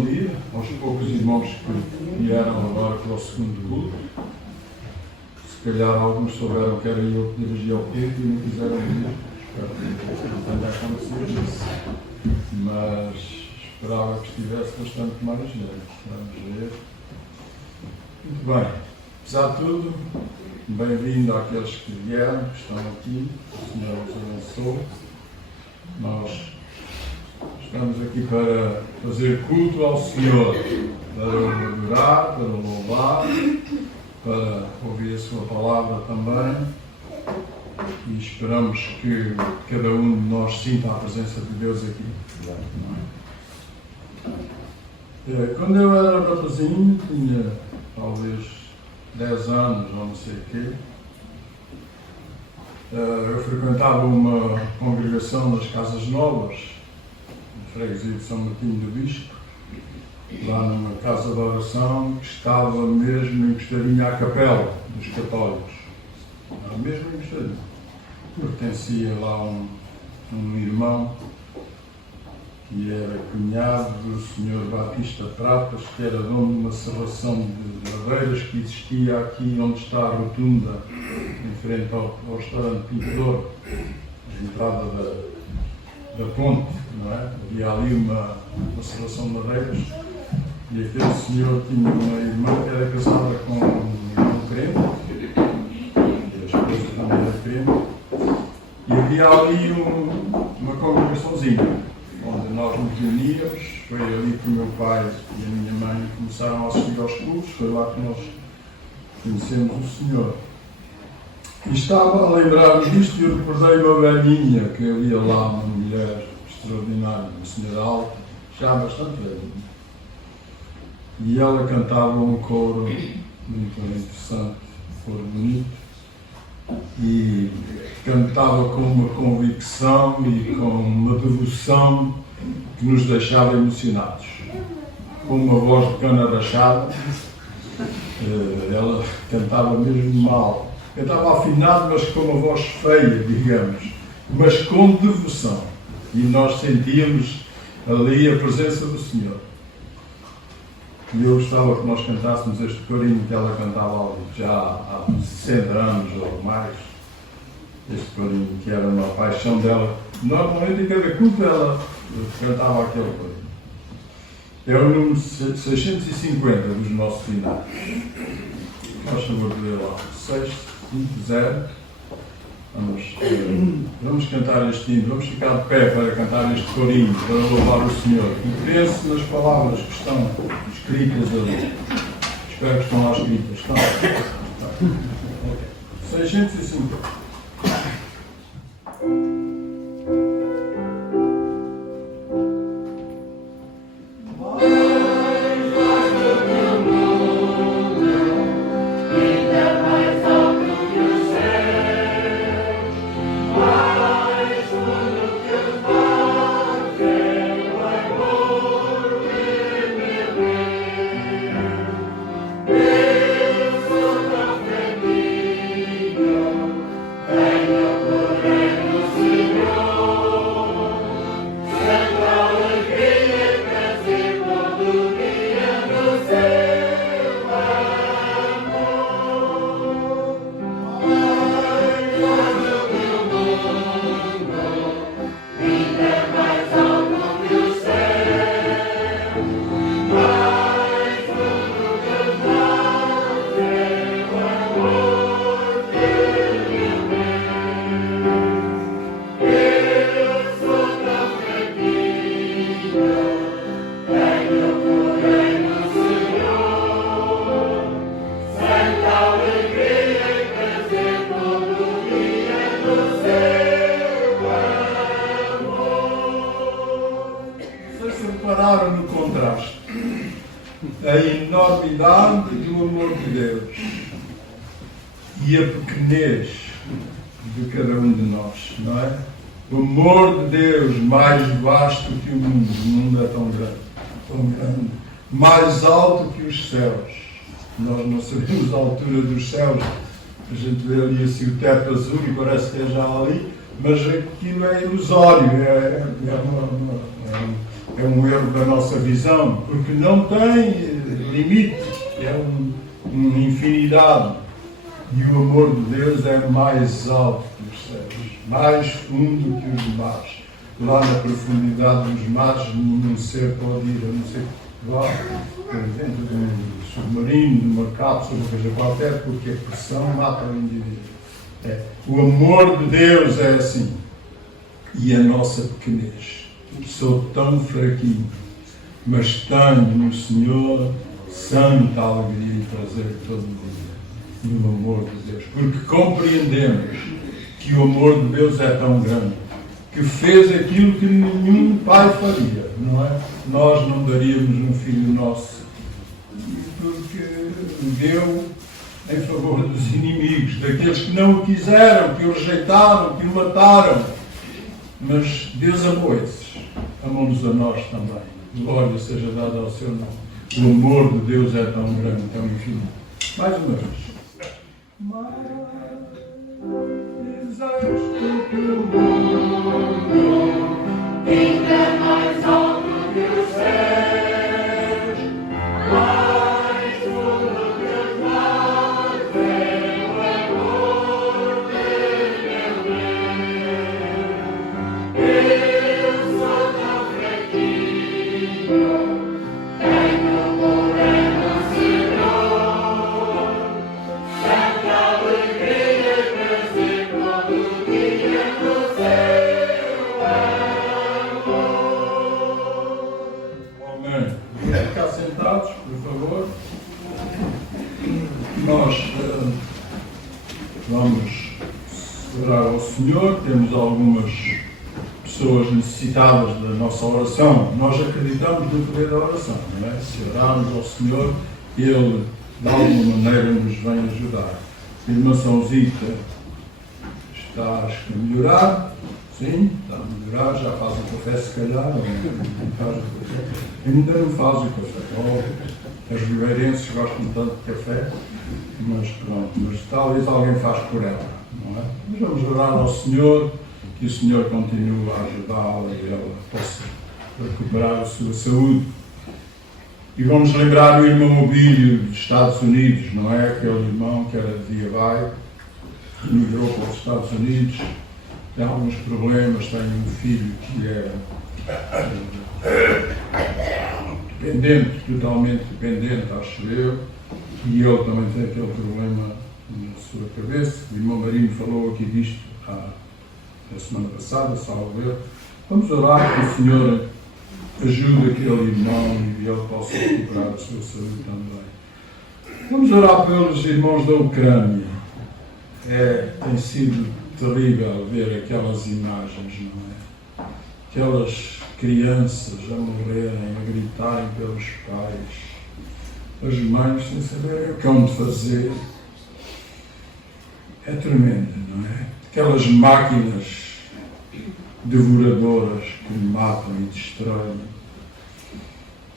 bom dia aos poucos irmãos que vieram agora para o segundo culto. Se calhar alguns souberam que era eu que dirigia o quinto e não quiseram vir. Espero que não tenha acontecido isso. Mas esperava que estivesse bastante mais gente. Vamos ver. Muito bem. Apesar de tudo, bem-vindo àqueles que vieram, que estão aqui. O Senhor os abençoe. Nós estamos aqui para fazer culto ao Senhor, para o adorar, para o louvar, para ouvir a sua palavra também. E esperamos que cada um de nós sinta a presença de Deus aqui. Quando eu era rapazinho, tinha talvez 10 anos, ou não sei o quê, eu frequentava uma congregação nas Casas Novas, na freguesia de São Martinho do Bispo, lá numa casa de oração que estava mesmo encostadinha à capela dos católicos. Mesmo encostadinha. Pertencia lá um irmão que era cunhado do Sr. Batista Pratas, que era dono de uma serração de madeiras que existia aqui onde está a rotunda, em frente ao restaurante Pintor, a entrada da ponte, não é? Havia ali uma serração de madeiras e aquele senhor tinha uma irmã que era casada com um irmão crente, e a esposa também era crente, e havia ali uma congregaçãozinha onde nós nos reuníamos. Foi ali que o meu pai e a minha mãe começaram a assistir aos cultos, foi lá que nós conhecemos o Senhor. E estava a lembrar-me disto e eu recordei uma velhinha que havia lá, uma mulher extraordinária, uma senhora alta, já bastante velhinha. E ela cantava um coro muito interessante, um coro bonito, e cantava com uma convicção e com uma devoção que nos deixava emocionados. Com uma voz de cana rachada, ela cantava mesmo mal. Cantava afinado, mas com uma voz feia, digamos, mas com devoção. E nós sentíamos ali a presença do Senhor. E eu gostava que nós cantássemos este corinho que ela cantava ali, já há 60 anos ou mais. Este corinho que era uma paixão dela. Normalmente em cada culto ela cantava aquele corinho. É o número 650 dos nossos finais. Faz favor de ler lá. 650. Vamos cantar este hino, vamos ficar de pé para cantar este corinho, para louvar o Senhor. E pense nas palavras que estão escritas ali. Espero que estão lá escritas. Estão. 650. No contraste, a enormidade do amor de Deus e a pequenez de cada um de nós, não é? O amor de Deus mais vasto que o mundo é tão grande, mais alto que os céus. Nós não sabemos a altura dos céus, a gente vê ali assim o teto azul e parece que é já ali, mas aquilo é ilusório, é um erro da nossa visão, porque não tem limite, é uma infinidade. E o amor de Deus é mais alto que os céus, mais fundo que os mares. Lá na profundidade dos mares, nenhum ser pode ir, a não ser que vá dentro de um submarino, de uma cápsula, uma coisa qualquer, porque a pressão mata o indivíduo. O amor de Deus é assim. E a nossa pequenez. Sou tão fraquinho, mas tenho no Senhor santa alegria e prazer todo dia no amor de Deus. Porque compreendemos que o amor de Deus é tão grande que fez aquilo que nenhum pai faria, não é? Nós não daríamos um filho nosso, porque deu em favor dos inimigos, daqueles que não o quiseram, que o rejeitaram, que o mataram. Mas Deus amou esses, amou-nos a nós também. Glória seja dada ao seu nome. O amor de Deus é tão grande, tão infinito. Mais uma vez. Ainda mais alto que os céus, mais fundo que os mares, é o amor de Deus. Eu sou tão fraquinho, tenho moreno Senhor, santa alegria e prazer todo dia no céu. Ficar sentados, por favor. Nós vamos orar ao Senhor. Temos algumas pessoas necessitadas da nossa oração. Nós acreditamos no poder da oração, não é? Se orarmos ao Senhor, Ele de alguma maneira nos vem ajudar. A irmã Sãozita está, acho que, a melhorar. Sim, está a melhorar, já faz o café se calhar, ou não faz o café. Ainda não faz o café. As ribeirenses gostam tanto de café, mas pronto, mas talvez alguém faz por ela, não é? Mas vamos orar ao Senhor, que o Senhor continue a ajudá-la e ela possa recuperar a sua saúde. E vamos lembrar o irmão Obílio dos Estados Unidos, não é? Aquele irmão que era de Diabai, migrou para os Estados Unidos. Tem alguns problemas, tem um filho que é dependente, totalmente dependente, acho eu, e ele também tem aquele problema na sua cabeça. O irmão Marinho falou aqui disto na semana passada, salvo eu. Vamos orar que o Senhor ajude aquele irmão e ele possa recuperar a sua saúde também. Vamos orar pelos irmãos da Ucrânia. Tem sido terrível ver aquelas imagens, não é? Aquelas crianças a morrerem, a gritarem pelos pais, as mães sem saberem o que hão de fazer. É tremendo, não é? Aquelas máquinas devoradoras que matam e destroem.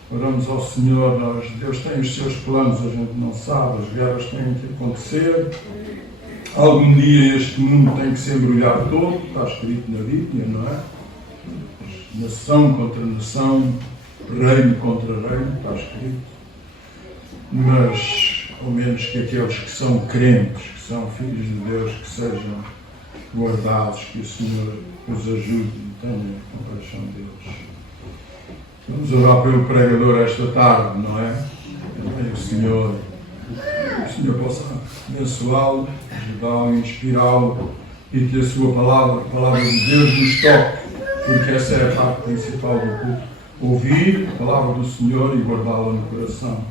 Oramos ao Senhor, Deus tem os seus planos, a gente não sabe, as guerras têm que acontecer. Algum dia este mundo tem que se embrulhar todo, está escrito na Bíblia, não é? Nação contra nação, reino contra reino, está escrito. Mas, ao menos que aqueles que são crentes, que são filhos de Deus, que sejam guardados, que o Senhor os ajude e tenha compaixão deles. Vamos orar pelo pregador esta tarde, não é? Também o Senhor possa abençoá-lo, ajudá-lo, inspirá-lo e que a sua palavra, a palavra de Deus, nos toque, porque essa é a parte principal do culto. Ouvir a palavra do Senhor e guardá-la no coração,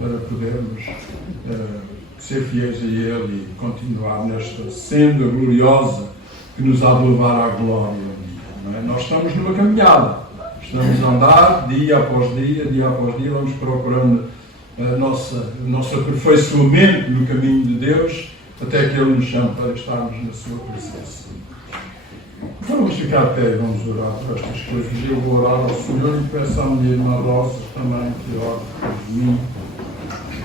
para podermos ser fiéis a Ele e continuar nesta senda gloriosa que nos há de levar à glória. Não é? Nós estamos numa caminhada, estamos a andar dia após dia, vamos procurando o nosso aperfeiçoamento no caminho de Deus, até que Ele nos chame para estarmos na sua presença. Então vamos ficar de pé e vamos orar por estas coisas. Eu vou orar ao Senhor e peço à minha irmã Rosa também que ore por mim,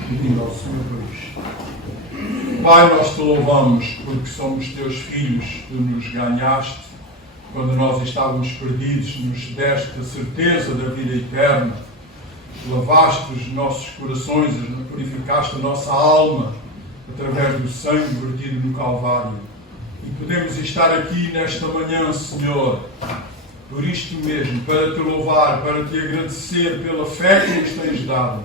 pedindo ao Senhor por isto. Pai, nós te louvamos porque somos teus filhos, tu nos ganhaste quando nós estávamos perdidos, nos deste a certeza da vida eterna, lavaste os nossos corações, purificaste a nossa alma através do sangue vertido no Calvário. E podemos estar aqui nesta manhã, Senhor, por isto mesmo, para te louvar, para te agradecer pela fé que nos tens dado,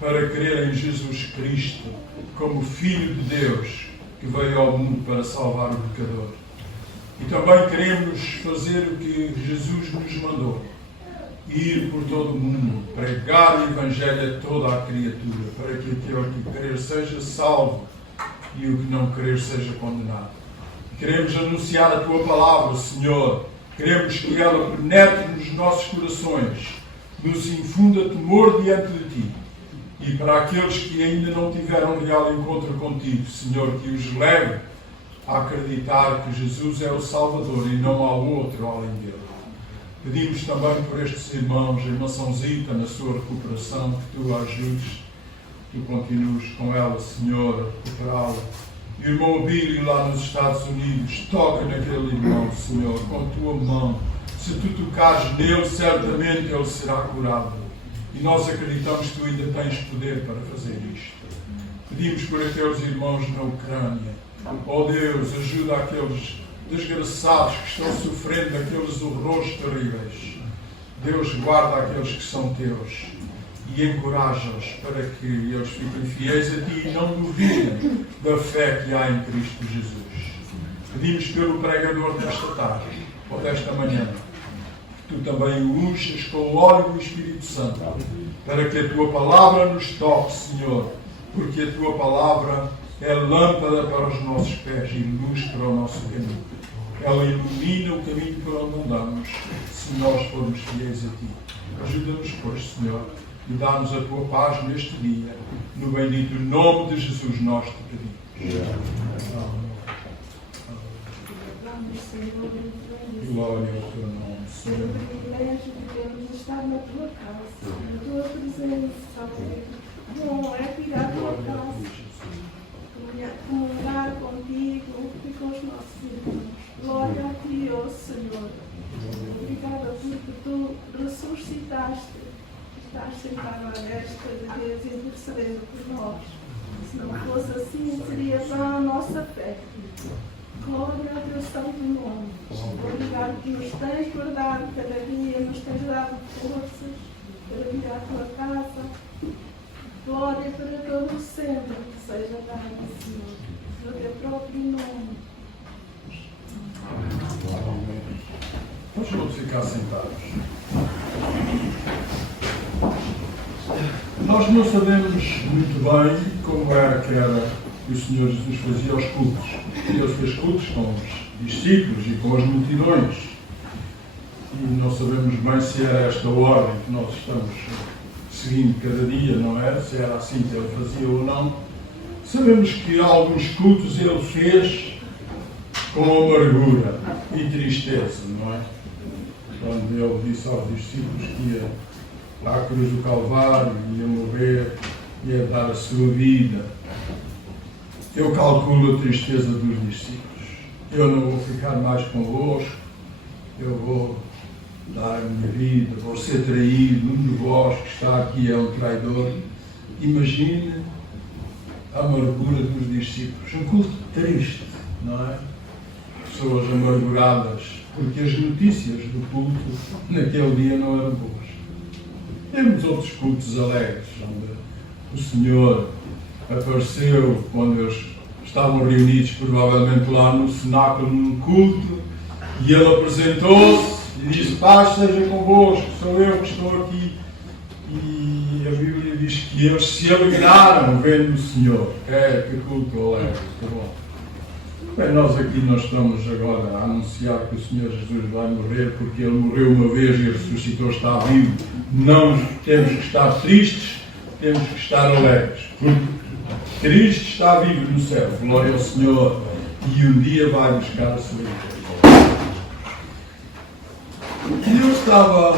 para crer em Jesus Cristo como Filho de Deus que veio ao mundo para salvar o pecador. E também queremos fazer o que Jesus nos mandou: ir por todo o mundo, pregar o Evangelho a toda a criatura, para que aquele que crer seja salvo e o que não crer seja condenado. Queremos anunciar a Tua palavra, Senhor. Queremos que ela penetre nos nossos corações, nos infunda temor diante de Ti. E para aqueles que ainda não tiveram real encontro contigo, Senhor, que os leve a acreditar que Jesus é o Salvador e não há outro além dele. Pedimos também por estes irmãos, a irmã Sãozita, na sua recuperação, que Tu a ajudes, Tu continues com ela, Senhor, a recuperá-la. E o irmão Abílio lá nos Estados Unidos, toca naquele irmão, Senhor, com a Tua mão. Se Tu tocares nele, certamente ele será curado. E nós acreditamos que Tu ainda tens poder para fazer isto. Pedimos por aqueles irmãos na Ucrânia. Oh Deus, ajuda aqueles desgraçados que estão sofrendo aqueles horrores terríveis. Deus, guarda aqueles que são Teus e encoraja-os para que eles fiquem fiéis a Ti e não duvidem da fé que há em Cristo Jesus. Pedimos pelo pregador desta tarde, ou desta manhã, que Tu também o unges com o óleo do Espírito Santo, para que a Tua palavra nos toque, Senhor, porque a Tua palavra é lâmpada para os nossos pés e luz para o nosso caminho. Ela ilumina o caminho por onde andamos, se nós formos fiéis a Ti. Ajuda-nos, pois, Senhor, e dá-nos a Tua paz neste dia. No bendito nome de Jesus nós te pedimos. Glória ao Teu nome, Senhor. É um privilégio de podermos estar na Tua casa, na Tua presença. Bom é vir à Tua casa, comungar contigo e com os nossos irmãos. Glória a Ti, ó Senhor. Obrigada porque Tu ressuscitaste. Estás sentado à destra de Deus intercedendo por nós. Se não fosse assim, seria vã a nossa fé. Glória a Deus Santo nome. Obrigado que nos tens guardado cada dia, nos tens dado forças para vir à Tua casa. Glória para todo sempre que seja dada, Senhor, no Teu próprio nome. Vamos ficar sentados. Nós não sabemos muito bem como era que o Senhor Jesus fazia os cultos. Ele fez cultos com os discípulos e com as multidões. E não sabemos bem se era esta ordem que nós estamos seguindo cada dia, não é? Se era assim que ele fazia ou não. Sabemos que alguns cultos ele fez com amargura e tristeza, não é? Quando ele disse aos discípulos que ia à cruz do Calvário, ia morrer, ia dar a sua vida. Eu calculo a tristeza dos discípulos. Eu não vou ficar mais convosco, eu vou dar a minha vida, vou ser traído, um de vós que está aqui é um traidor. Imagine a amargura dos discípulos. Um culto triste, não é? Pessoas amarguradas, porque as notícias do culto naquele dia não eram boas. Temos outros cultos alegres, onde o Senhor apareceu quando eles estavam reunidos, provavelmente lá no cenáculo, num culto, e ele apresentou-se e disse: paz seja convosco, sou eu que estou aqui. E a Bíblia diz que eles se alegraram vendo o Senhor. Que culto alegre, que bom. Bem, nós aqui não estamos agora a anunciar que o Senhor Jesus vai morrer porque Ele morreu uma vez e ressuscitou, está vivo. Não temos que estar tristes, temos que estar alegres. Porque Cristo está vivo no céu, glória ao Senhor, e um dia vai buscar a sua igreja. E eu estava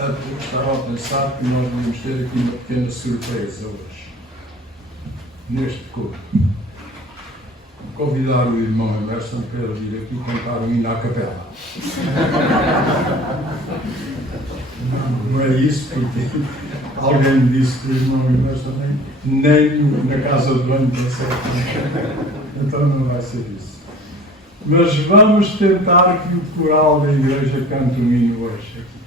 a pensar que nós vamos ter aqui uma pequena surpresa hoje, neste culto. convidar o irmão Emerson para ele vir aqui cantar um hino à capela. Não é isso, porque alguém me disse que o irmão Emerson nem na casa do banho tem certo. Então não vai ser isso. Mas vamos tentar que o coral da igreja cante um hino hoje aqui.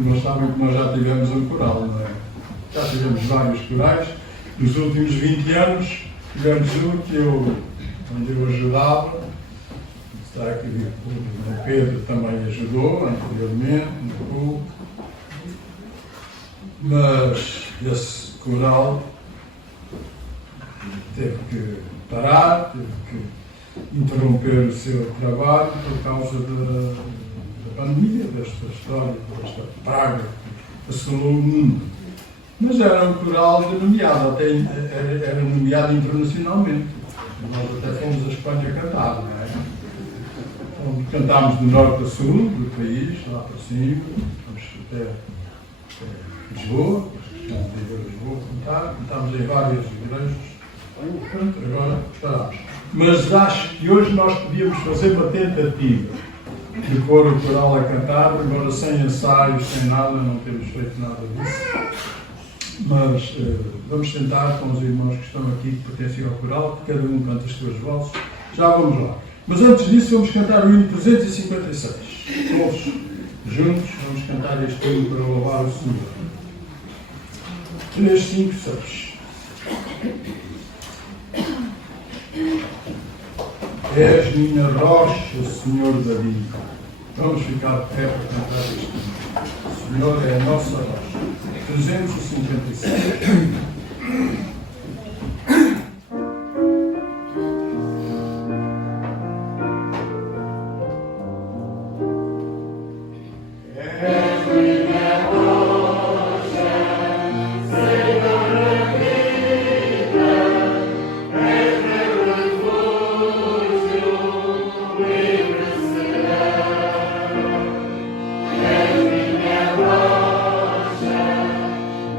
Nós sabem que nós já tivemos um coral, não é? Já tivemos vários corais. Nos últimos 20 anos tivemos um onde eu ajudava. Está aqui o Pedro também ajudou anteriormente no culto. Mas esse coral teve que parar, teve que interromper o seu trabalho por causa da pandemia, desta história, desta praga que assolou o mundo. Mas era um coral nomeado, até era nomeado internacionalmente. Nós até fomos a Espanha cantar, não é? Então, cantámos do norte a sul do país, lá para cima, fomos até Lisboa, cantámos em várias igrejas. Pronto, agora paramos. Mas acho que hoje nós podíamos fazer uma tentativa de pôr o coral a cantar, agora sem ensaios, sem nada, não temos feito nada disso. Mas vamos tentar com os irmãos que estão aqui, que pertencem ao coral, que cada um canta as suas vozes. Já vamos lá. Mas antes disso vamos cantar o hino 356. Todos juntos vamos cantar este hino para louvar o Senhor. 3, 5, 6. És minha rocha, Senhor da vida. Vamos ficar de pé para cantar este hino. O Senhor é a nossa rocha. 356.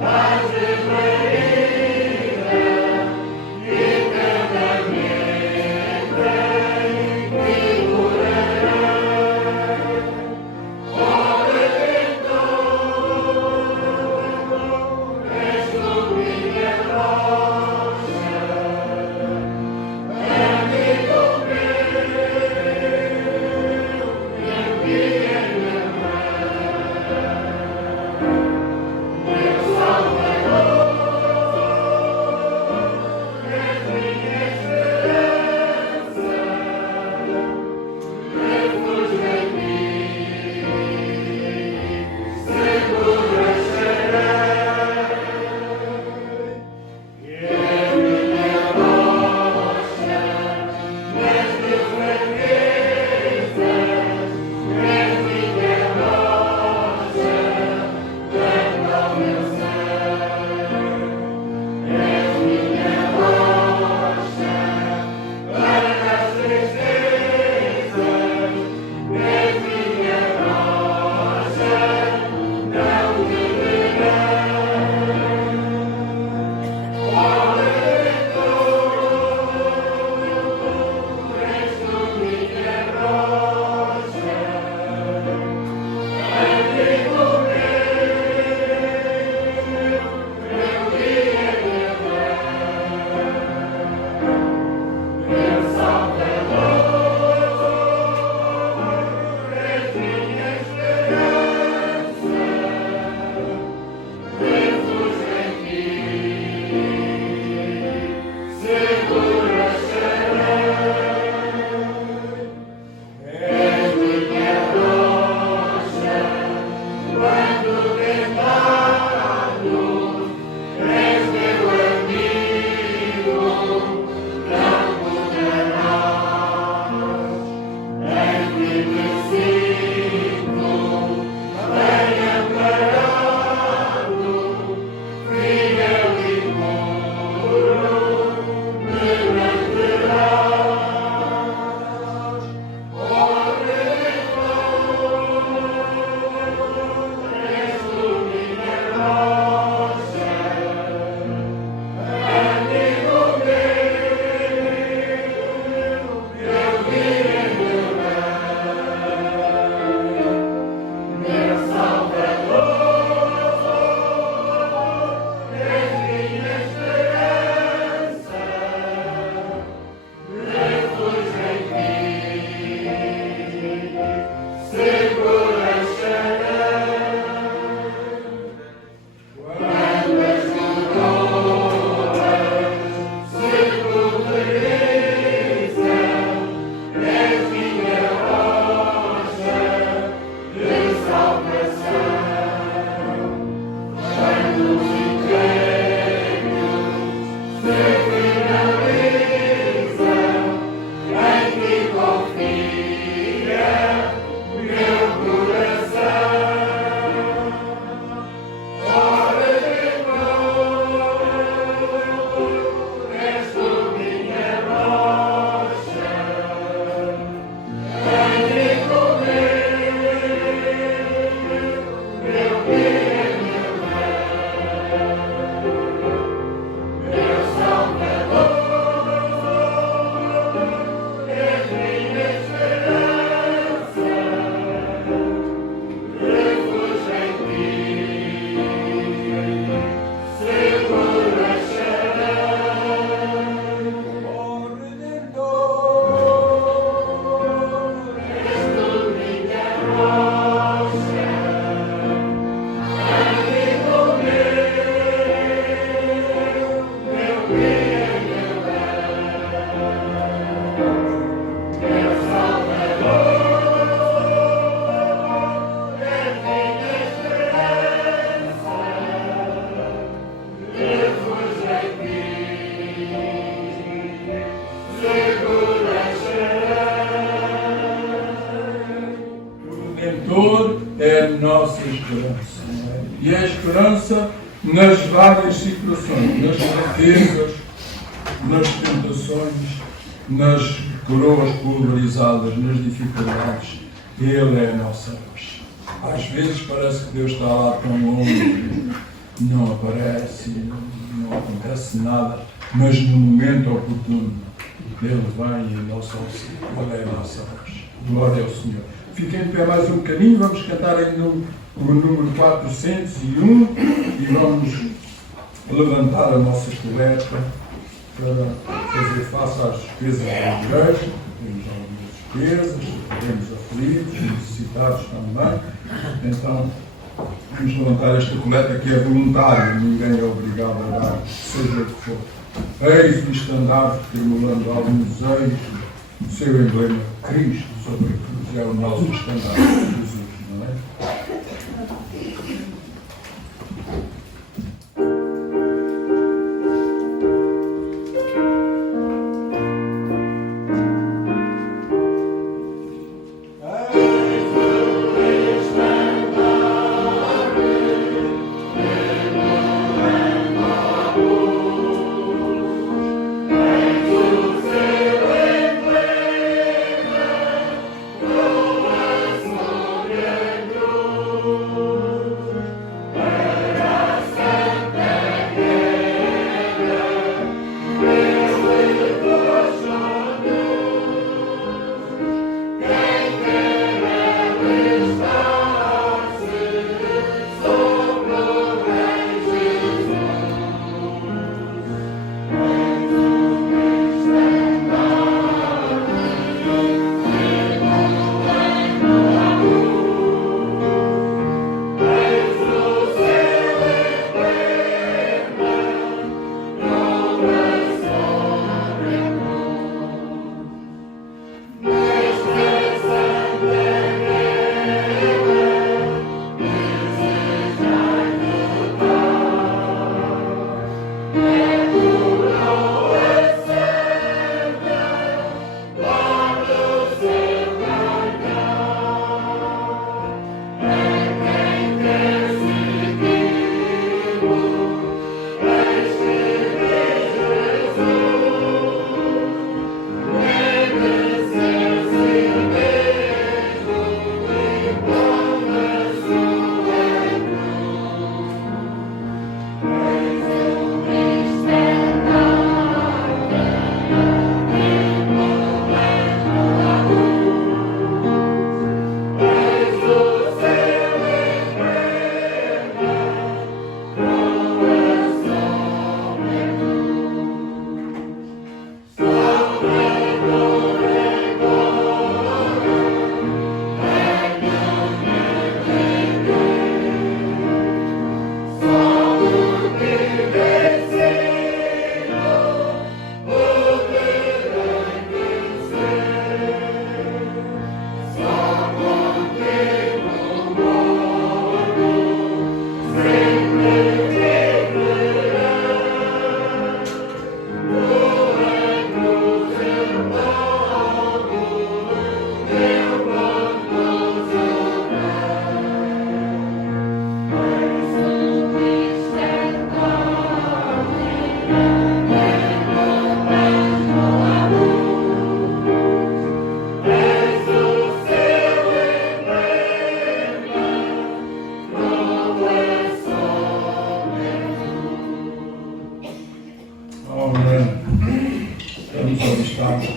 Ave Maria. nossa esperança. Não é? E é a esperança nas várias situações, nas fraquezas, nas tentações, nas coroas pulverizadas, nas dificuldades. Ele é a nossa rocha. Às vezes parece que Deus está lá tão longe, não aparece, não acontece nada, mas no momento oportuno Ele vem e nosso auxílio. Ele é a nossa rocha. Glória ao Senhor. Fiquem de pé mais um bocadinho, vamos cantar aí o número 401 e vamos levantar a nossa coleta para fazer face às despesas da igreja. Temos algumas despesas, temos aflitos, necessitados também. Então, vamos levantar esta coleta que é voluntária, ninguém é obrigado a dar, seja o que for. Eis o estandarte tremulando alguns eis, o seu emblema Cristo sobre a cruz, é o nosso estandarte de Jesus, não é?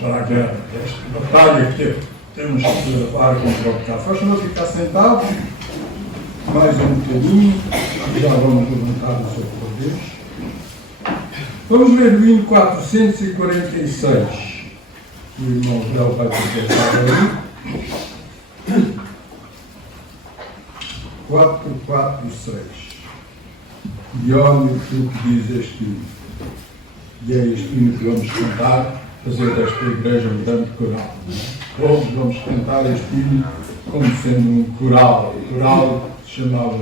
Para a guerra, esta batalha que temos que levar contra o pecado. Faz favor ficar sentado, mais um bocadinho, já vamos levantar os outros. Vamos ler o hino 446. O irmão Bel vai projetar aí. 446. E olha o que diz este hino. E é este hino que vamos cantar, fazer desta igreja um grande coral. Todos vamos cantar este hino como sendo um coral. O coral se chamava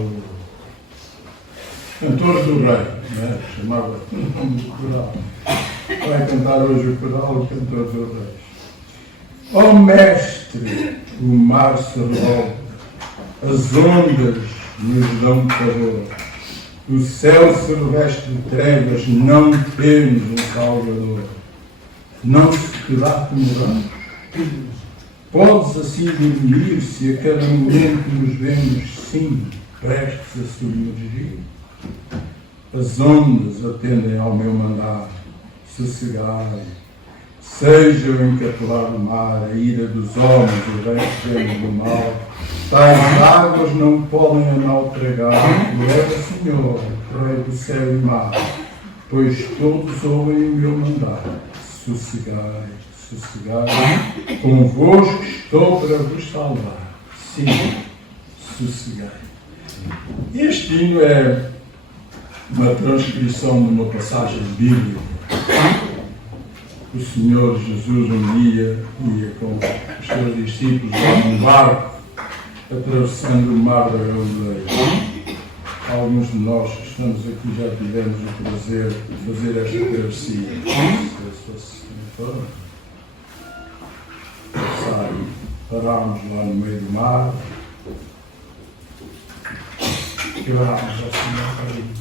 Cantores do Rei, né? Chamava coral. Vai cantar hoje o coral Cantores do Rei. Ó Mestre, o mar se revolve, as ondas nos dão calor. O céu se reveste de trevas, não temos um Salvador. Não se terá como ramos. Podes assim dormir se a cada momento nos vemos, sim, prestes a submergir. As ondas atendem ao meu mandar, sossegai. Seja o encatelar do mar, a ira dos homens, o resto do mal. Tais águas não podem a nau tragar, leva, Senhor, Rei do céu e mar, pois todos ouvem o meu mandar. Sossegai, sossegai, convosco estou para vos salvar. Sim, sossegai. Este hino é uma transcrição de uma passagem bíblica. O Senhor Jesus um dia ia com os seus discípulos lá num barco, atravessando o mar da Galileia. Alguns de nós que estamos aqui já tivemos o prazer de fazer esta travessia. Parámos lá no meio do mar e orámos ao Senhor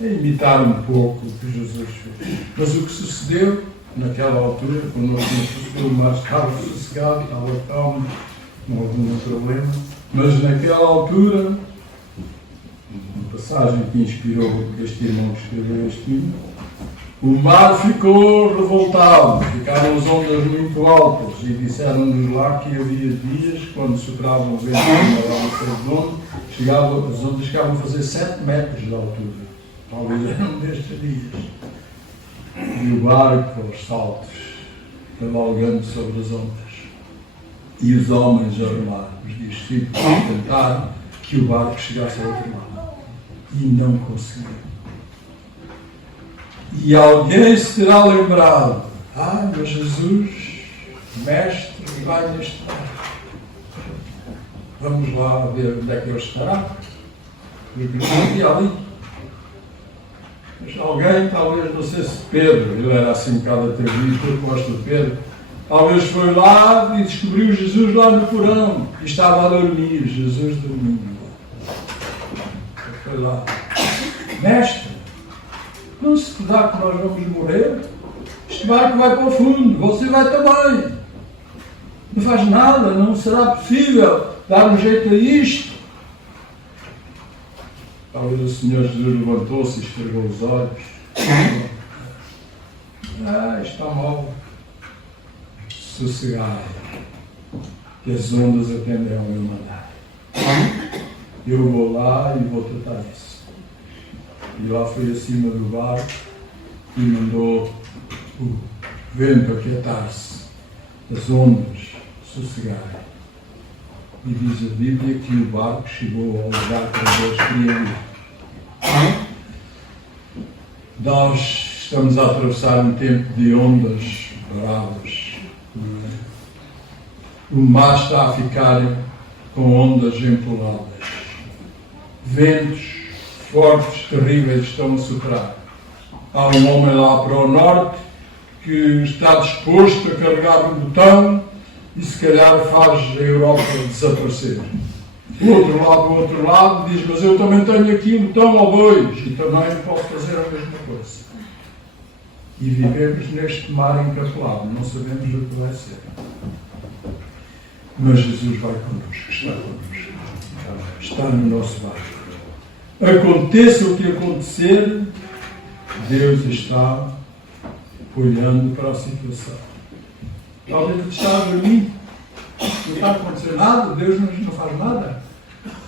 a imitar um pouco o que Jesus fez. Mas o que sucedeu naquela altura, quando não sucedeu, o mar estava sossegado, estava calmo, não houve nenhum problema, mas naquela altura, uma passagem que inspirou este irmão que escreveu este hino, o mar ficou revoltado, ficaram as ondas muito altas e disseram-nos lá que havia dias, quando sopravam o vento as ondas chegavam a fazer 7 metros de altura. Talvez era um destes dias. E o barco aos saltos, cavalgando sobre as ondas. E os homens a remar, os discípulos a tentar que o barco chegasse ao outro lado. E não conseguiram. E alguém se terá lembrado: mas Jesus, mestre, vai neste barco. Vamos lá ver onde é que ele estará. Porque não havia ali. Mas alguém, talvez, não sei se Pedro, ele era assim um bocado atrevido, eu gosto de Pedro, talvez foi lá e descobriu Jesus lá no porão e estava a dormir, Jesus dormindo. Foi lá: mestre, não se dá que nós vamos morrer? Este barco vai para o fundo, você vai também. Não faz nada, não será possível dar um jeito a isto. Talvez o Senhor Jesus levantou-se e esfregou os olhos. Está mal. Sossegai, que as ondas atendem ao meu mandar. Eu vou lá e vou tratar isso. E lá foi acima do barco e mandou o vento aquietar-se, as ondas sossegarem. E diz a Bíblia que o barco chegou ao lugar para Deus queria ir. Nós estamos a atravessar um tempo de ondas bravas. O mar está a ficar com ondas empoladas. Ventos fortes, terríveis estão a soprar. Há um homem lá para o norte que está disposto a carregar um botão e se calhar faz a Europa desaparecer. O outro lado diz: mas eu também tenho aqui um botão ou dois e também posso fazer a mesma coisa. E vivemos neste mar encapelado, não sabemos o que vai ser. Mas Jesus vai connosco, está connosco, está no nosso barco. Aconteça o que acontecer, Deus está olhando para a situação. Talvez ele está a dormir, não está a acontecer nada, Deus não faz nada.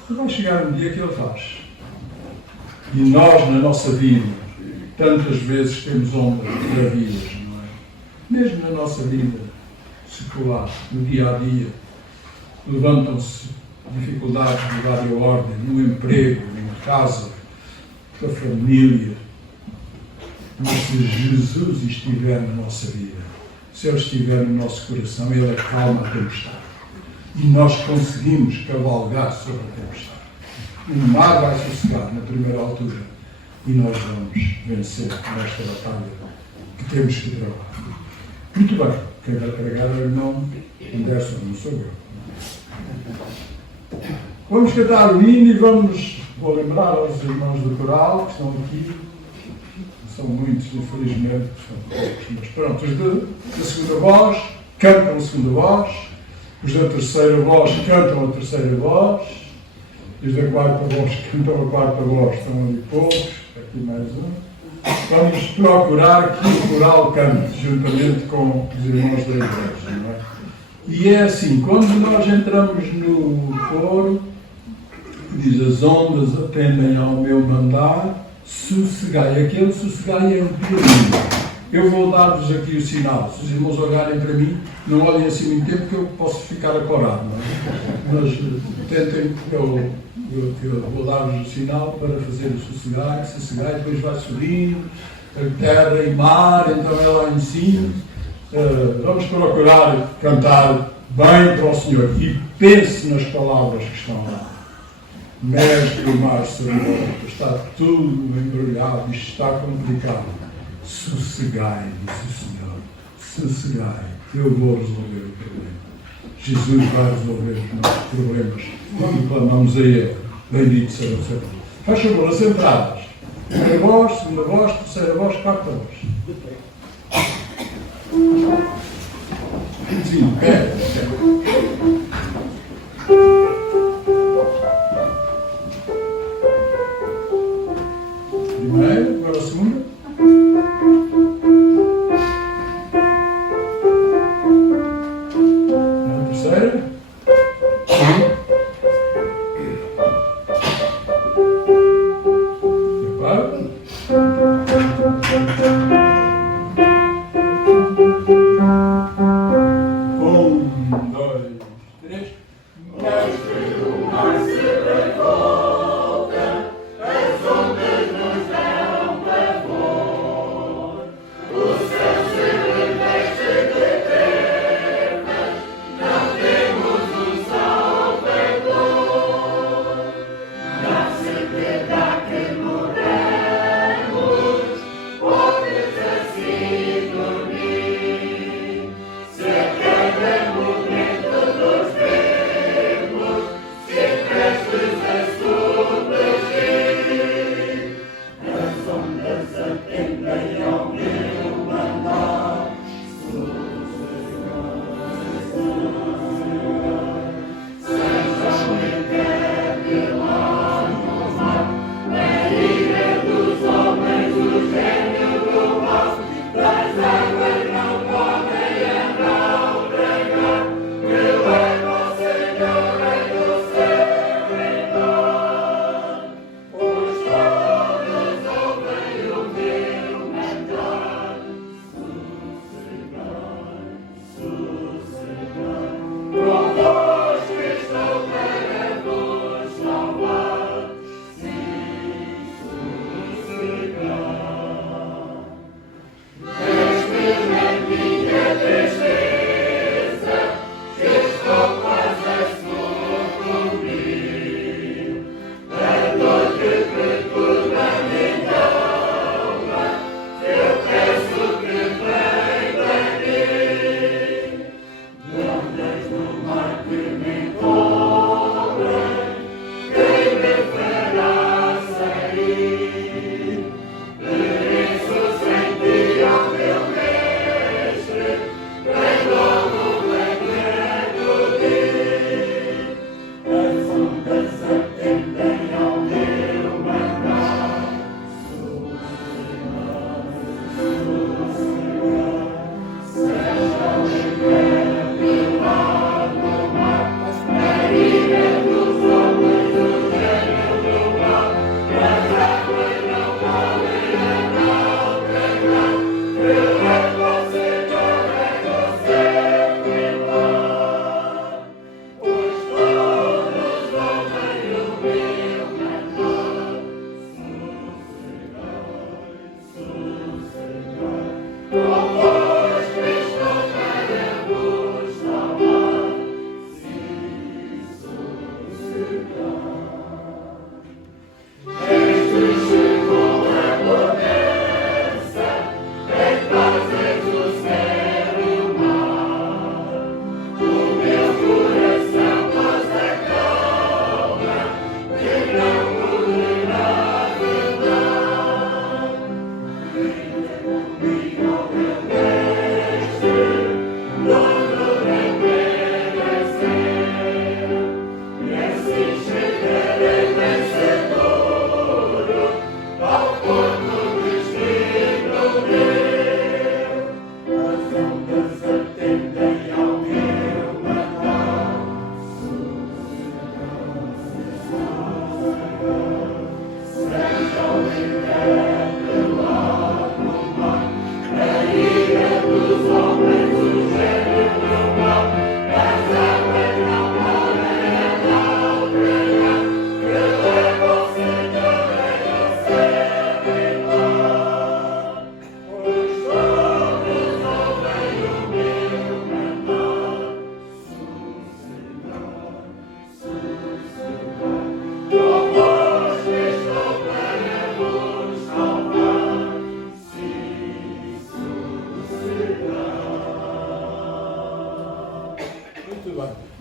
Vai chegar um dia que ele faz. E nós, na nossa vida, tantas vezes temos ondas bravias, não é? Mesmo na nossa vida secular, no dia a dia, levantam-se dificuldades de várias ordem, no emprego, em casa, com a família. Mas se Jesus estiver na nossa vida, se Ele estiver no nosso coração, Ele acalma a tempestade. E nós conseguimos cavalgar sobre a tempestade. O mar vai sossegar na primeira altura e nós vamos vencer nesta batalha que temos que travar. Muito bem, quem vai pregar é o irmão Anderson, não sou eu. Vamos cantar o hino e vou lembrar aos irmãos do coral que estão aqui, são muitos, infelizmente, são poucos, mas pronto, os da segunda voz cantam a segunda voz, os da terceira voz cantam a terceira voz, e os da quarta voz cantam a quarta voz, estão ali poucos, aqui mais um. Vamos procurar que o coral cante, juntamente com os irmãos da igreja, não é? E é assim, quando nós entramos no coro, diz: as ondas atendem ao meu mandar, sossegai. Aquele sossegai é um pianinho. Eu vou dar-vos aqui o sinal. Se os irmãos olharem para mim, não olhem assim muito tempo que eu posso ficar acorado, não é? Mas tentem, eu vou dar-vos o sinal para fazer o sossegai, depois vai subindo, terra e mar, então é lá em cima. Vamos procurar cantar bem para o Senhor e pense nas palavras que estão lá. Mestre, o mar Senhor, está tudo embrulhado, isto está complicado. Sossegai, disse o Senhor, sossegai, eu vou resolver o problema. Jesus vai resolver os nossos problemas quando clamamos a Ele. Bendito seja o Senhor. Faz favor, as entradas. Primeira voz, segunda voz, terceira voz, quarta voz. Sim, primeira, agora a segunda. A terceira. E a quarta.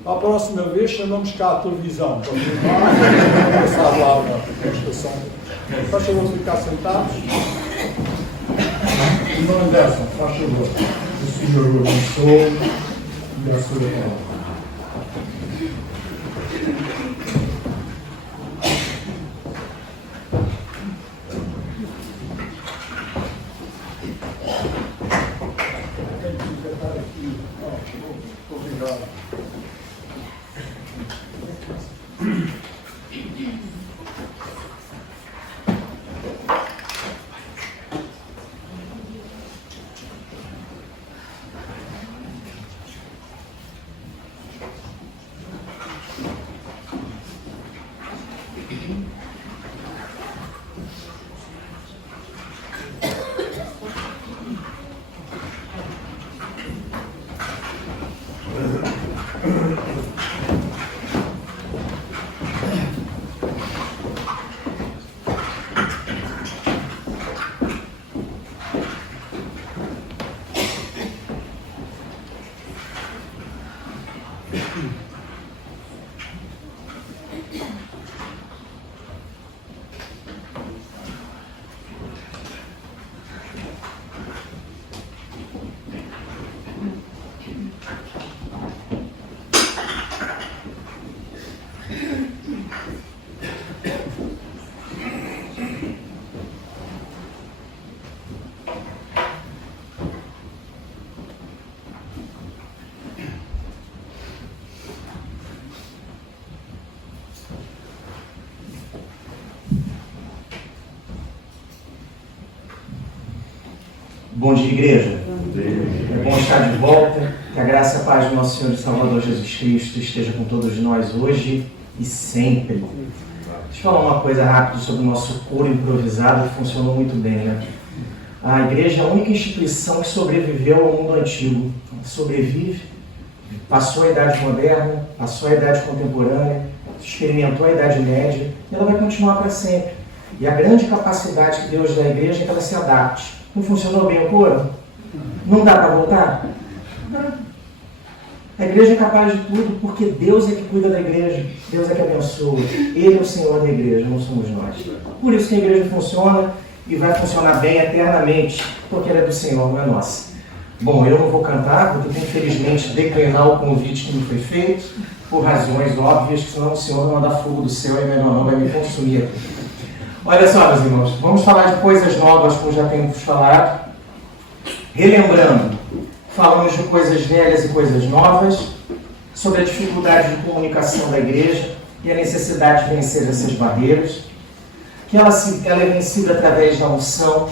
A próxima vez chamamos cá a televisão para filmar essa palavra na estação. Faz favor de ficar sentados. Irmã Anderson, faz favor. O Senhor o abençoe e a sua palavra. Bom dia, igreja. É bom estar de volta. Que a graça e a paz do nosso Senhor e Salvador Jesus Cristo esteja com todos nós hoje e sempre. Deixa eu falar uma coisa rápida sobre o nosso coro improvisado que funcionou muito bem, né? A igreja é a única instituição que sobreviveu ao mundo antigo. Sobrevive, passou a idade moderna, passou a idade contemporânea, experimentou a idade média e ela vai continuar para sempre. E a grande capacidade que Deus dá à igreja é que ela se adapte. Não funcionou bem o coro? Não dá para voltar? A igreja é capaz de tudo porque Deus é que cuida da igreja. Deus é que abençoa. Ele é o Senhor da igreja, não somos nós. Por isso que a igreja funciona e vai funcionar bem eternamente, porque ela é do Senhor, não é nossa. Bom, eu não vou cantar, porque infelizmente declinar o convite que me foi feito, por razões óbvias, que senão o Senhor vai mandar fogo do céu e melhor não, vai me consumir aqui. Olha só, meus irmãos, vamos falar de coisas novas, como já temos falado. Relembrando, falamos de coisas velhas e coisas novas, sobre a dificuldade de comunicação da igreja e a necessidade de vencer essas barreiras, que ela é vencida através da unção.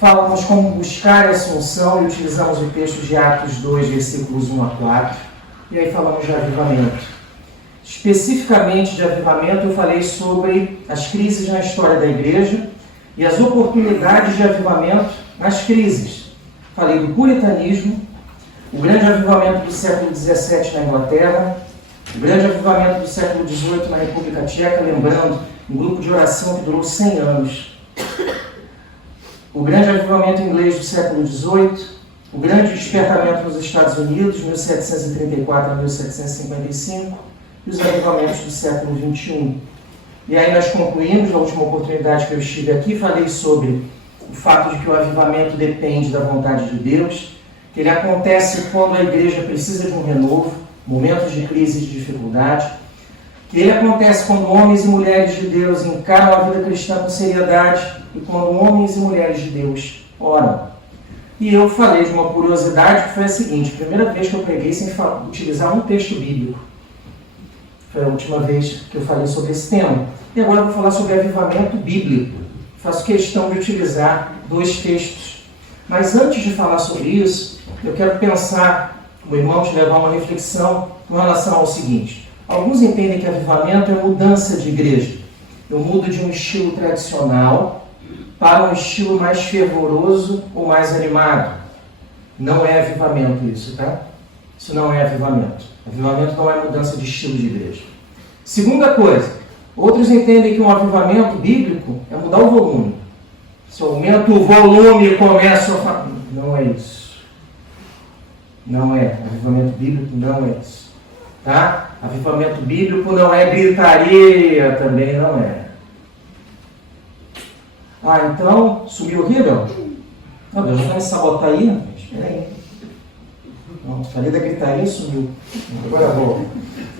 Falamos como buscar essa unção e utilizamos o texto de Atos 2, versículos 1 a 4, e aí falamos de avivamento. Especificamente de avivamento, eu falei sobre as crises na história da igreja e as oportunidades de avivamento nas crises. Falei do puritanismo, o grande avivamento do século XVII na Inglaterra, o grande avivamento do século XVIII na República Tcheca, lembrando, um grupo de oração que durou 100 anos. O grande avivamento inglês do século XVIII, o grande despertamento nos Estados Unidos, 1734 a 1755, e os avivamentos do século XXI. E aí nós concluímos, na última oportunidade que eu estive aqui, falei sobre o fato de que o avivamento depende da vontade de Deus, que ele acontece quando a igreja precisa de um renovo, momentos de crise e de dificuldade, que ele acontece quando homens e mulheres de Deus encaram a vida cristã com seriedade e quando homens e mulheres de Deus oram. E eu falei de uma curiosidade que foi a seguinte: primeira vez que eu preguei sem utilizar um texto bíblico. Foi a última vez que eu falei sobre esse tema. E agora eu vou falar sobre avivamento bíblico. Faço questão de utilizar 2 textos. Mas antes de falar sobre isso, eu quero pensar, o irmão, te levar uma reflexão com relação ao seguinte. Alguns entendem que avivamento é mudança de igreja. Eu mudo de um estilo tradicional para um estilo mais fervoroso ou mais animado. Não é avivamento isso, tá? Isso não é avivamento. Avivamento não é mudança de estilo de igreja. Segunda coisa, outros entendem que um avivamento bíblico é mudar o volume. Se eu aumento o volume e começo a falar... Não é isso. Não é. Avivamento bíblico não é isso. Tá? Avivamento bíblico não é gritaria, também não é. Ah, então, sumiu aqui, meu? Não, Deus não vai sabotar aí? Espera aí. Não, falei da gritaria e sumiu. Agora eu vou.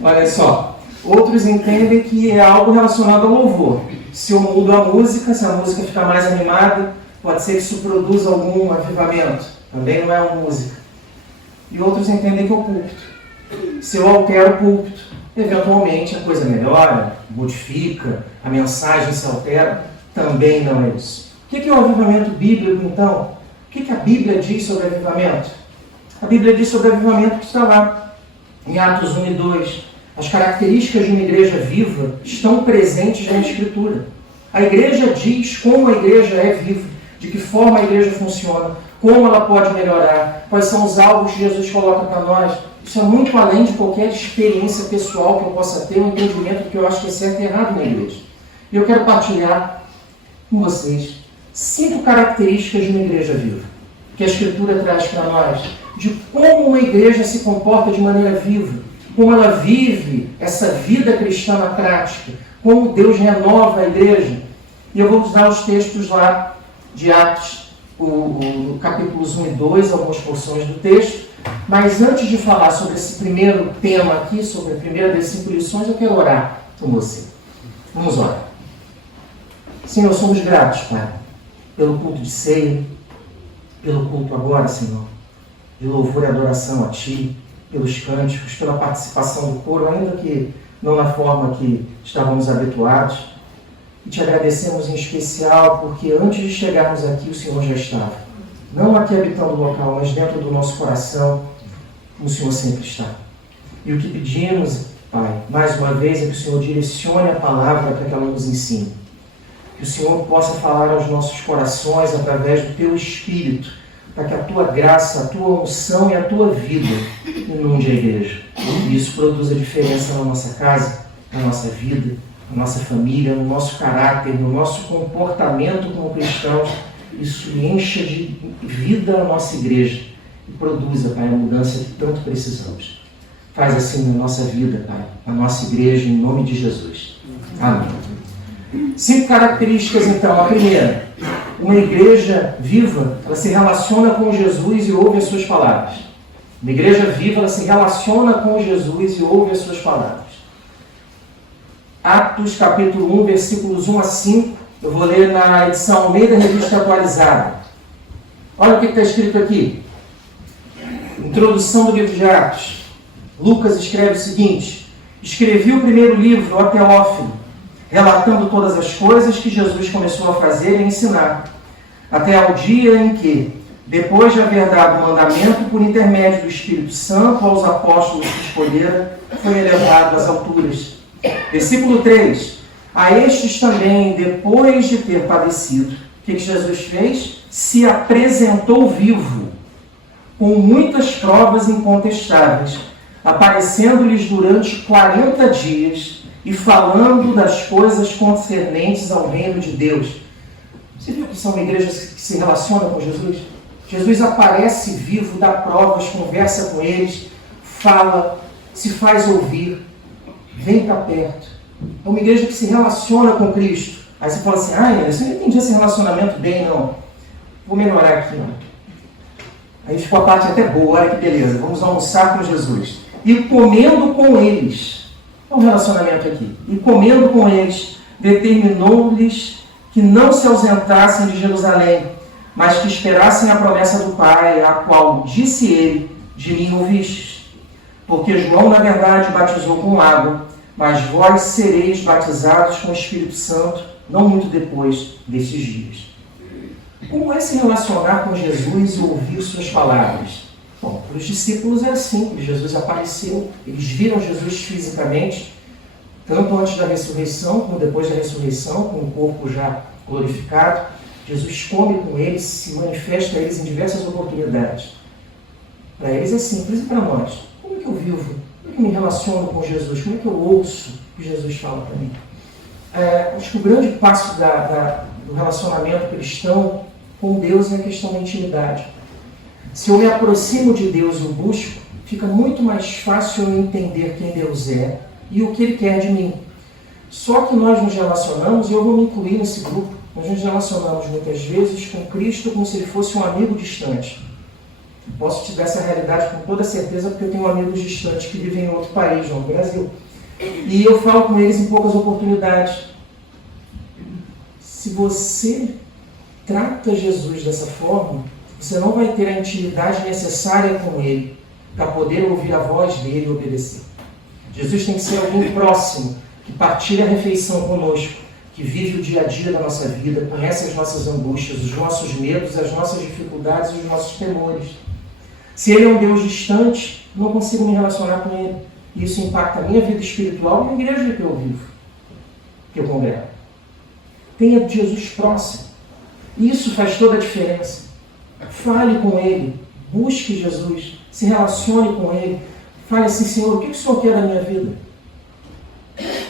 Olha só. Outros entendem que é algo relacionado ao louvor. Se eu mudo a música, se a música ficar mais animada, pode ser que isso produza algum avivamento. Também não é uma música. E outros entendem que é o púlpito. Se eu altero o púlpito, eventualmente a coisa melhora, modifica, a mensagem se altera. Também não é isso. O que é o avivamento bíblico, então? O que a Bíblia diz sobre avivamento? A Bíblia diz sobre avivamento que está lá, em Atos 1 e 2. As características de uma igreja viva estão presentes na Escritura. A igreja diz como a igreja é viva, de que forma a igreja funciona, como ela pode melhorar, quais são os alvos que Jesus coloca para nós. Isso é muito além de qualquer experiência pessoal que eu possa ter, um entendimento do que eu acho que é certo e errado na igreja. E eu quero partilhar com vocês 5 características de uma igreja viva, que a Escritura traz para nós, de como uma igreja se comporta de maneira viva, como ela vive essa vida cristã na prática, como Deus renova a igreja. E eu vou usar os textos lá de Atos, o capítulos 1 e 2, algumas porções do texto. Mas antes de falar sobre esse primeiro tema aqui, sobre a primeira das 5 lições, eu quero orar com você. Vamos orar. Senhor, somos gratos, Pai, pelo culto de ceia, pelo culto agora, Senhor, de louvor e adoração a Ti, pelos cânticos, pela participação do coro, ainda que não na forma que estávamos habituados. E Te agradecemos em especial porque antes de chegarmos aqui o Senhor já estava. Não aqui habitando o local, mas dentro do nosso coração, o Senhor sempre está. E o que pedimos, Pai, mais uma vez, é que o Senhor direcione a palavra para que ela nos ensine. Que o Senhor possa falar aos nossos corações através do Teu Espírito, para que a Tua graça, a Tua unção e a Tua vida inunde a igreja. E isso produza diferença na nossa casa, na nossa vida, na nossa família, no nosso caráter, no nosso comportamento como cristãos. Isso encha de vida a nossa igreja e produza, Pai, a mudança que tanto precisamos. Faz assim na nossa vida, Pai, na nossa igreja, em nome de Jesus. Amém. 5 características, então. A primeira, uma igreja viva, ela se relaciona com Jesus e ouve as suas palavras. Uma igreja viva, ela se relaciona com Jesus e ouve as suas palavras. Atos, capítulo 1, versículos 1 a 5. Eu vou ler na edição Almeida, Revista Atualizada. Olha o que está escrito aqui. Introdução do livro de Atos. Lucas escreve o seguinte: escrevi o primeiro livro, ó Teófilo, relatando todas as coisas que Jesus começou a fazer e ensinar, até ao dia em que, depois de haver dado o mandamento por intermédio do Espírito Santo aos apóstolos que escolhera, foi elevado às alturas. Versículo 3. A estes também, depois de ter padecido, o que Jesus fez? Se apresentou vivo, com muitas provas incontestáveis, aparecendo-lhes durante 40 dias e falando das coisas concernentes ao reino de Deus. Você viu que são igrejas que se relacionam com Jesus? Jesus aparece vivo, dá provas, conversa com eles, fala, se faz ouvir, vem para perto. É uma igreja que se relaciona com Cristo. Aí você fala assim, eu não entendi esse relacionamento bem, não. Vou melhorar aqui, ó. Aí ficou a parte até boa, olha que beleza. Vamos almoçar com Jesus. E comendo com eles. Olha o relacionamento aqui. E comendo com eles, determinou-lhes que não se ausentassem de Jerusalém, mas que esperassem a promessa do Pai, a qual disse ele, de mim ouvistes. Porque João, na verdade, batizou com água, mas vós sereis batizados com o Espírito Santo, não muito depois desses dias. Como é se relacionar com Jesus e ouvir suas palavras? Bom, para os discípulos é simples. Jesus apareceu, eles viram Jesus fisicamente, tanto antes da ressurreição, como depois da ressurreição, com o corpo já glorificado. Jesus come com eles, se manifesta a eles em diversas oportunidades. Para eles é simples, e para nós? Como é que eu vivo? Como é que eu me relaciono com Jesus? Como é que eu ouço o que Jesus fala para mim? Acho que o grande passo do relacionamento cristão com Deus é a questão da intimidade. Se eu me aproximo de Deus e o busco, fica muito mais fácil eu entender quem Deus é e o que Ele quer de mim. Só que nós nos relacionamos, e eu vou me incluir nesse grupo, nós nos relacionamos muitas vezes com Cristo como se Ele fosse um amigo distante. Posso te dar essa realidade com toda certeza, porque eu tenho amigos distantes que vivem em outro país, no Brasil. E eu falo com eles em poucas oportunidades. Se você trata Jesus dessa forma, você não vai ter a intimidade necessária com Ele para poder ouvir a voz dele e obedecer. Jesus tem que ser alguém próximo, que partilha a refeição conosco, que vive o dia a dia da nossa vida, conhece as nossas angústias, os nossos medos, as nossas dificuldades e os nossos temores. Se Ele é um Deus distante, não consigo me relacionar com Ele. Isso impacta a minha vida espiritual e a igreja que eu vivo, que eu congrego. Tenha Jesus próximo. Isso faz toda a diferença. Fale com Ele, busque Jesus, se relacione com Ele. Fale assim: Senhor, o que o Senhor quer da minha vida?